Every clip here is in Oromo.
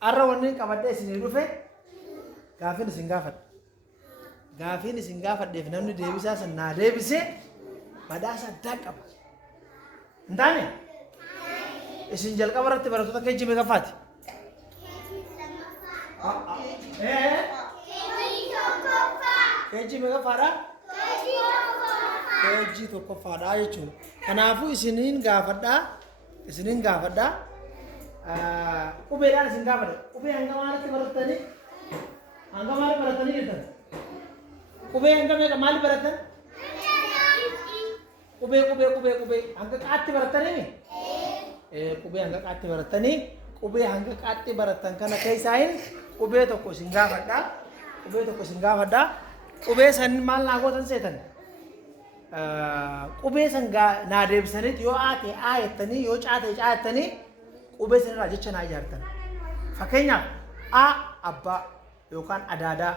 arra wanni qabadde isin dhufe gaafin isin gaafadhe. Gaafin isin gaafadheef namni deebisaa san naa deebise badhaasa addaa qaba. Intaane isin jalqaba irratti barattoota keejii meeqa faati? Keejii meeqa faadha? Keejii tokko faadha jechuudha. Kanaafuu isiniin gaafadhaa. Isiniin gaafadhaa. Qubeedhaan isin gaafadha. Qubee hanga maalitti barattanii? Hanga maali baratanii jirtan? Qubee hanga meeqa maali baratan? Qubee hanga qaatti baratanii? Qubee hanga qaatti baratanii. Qubee hanga qaatti baratan kana keessaayin qubee tokko isin gaafadhaa. Qubee tokko isin gaafadhaa. Qubee san maal naa gootan seetan? Qubee san naa deebisaniit yoo aate aayettanii yoo caate caayettanii qubee sanirraa jecha naa ijaartan. Fakkeenyaaf A abbaa yookaan adaadaa.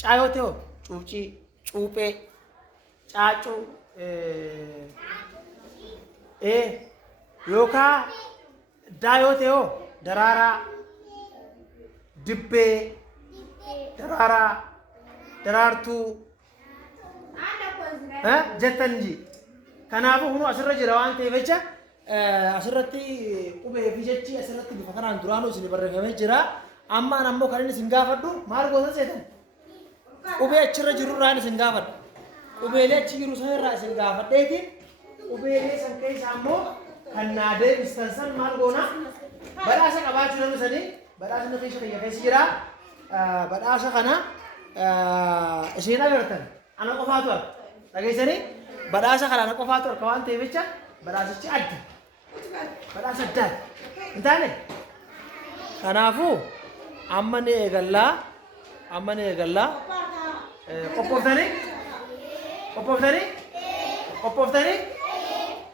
Caa yoo ta'u cuucii, cuuphee, caacuu, yookaan daa yoo ta'u daraaraa, dibbee, daraaraa, daraartuu. Jettanji. Kanaafuu hunu asirra jira waan ta'eef jecha asirratti qubee fi jechi asirratti bifa kanaan duraanuu isin barreeffamee jira. Ammaan ammoo kan inni isin gaafadhu maal gootan seetan? Qubee achirra jiru irraa isin gaafadha. Qubeelee achi jiru san irraa isin gaafadheeti. Qubeelee san keessa ammoo kan naa deebistan san maal goona? Badhaasa qabaachuu danda'anii badhaasa na keessa jira. Badhaasa kana isin agartan ana qofaatu arga. Dhageessanii badhaasa kana ana qofaatu arga waan ta'eef jecha badhaasichi adda. Badhaasa addaati. Hin taane? Kanaafuu amma ni eegallaa.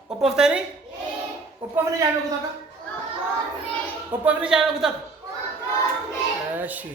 Qophooftanii? Qophoofni jaamee kutaa? Qophoofni jaamee kutaa? Eeshi.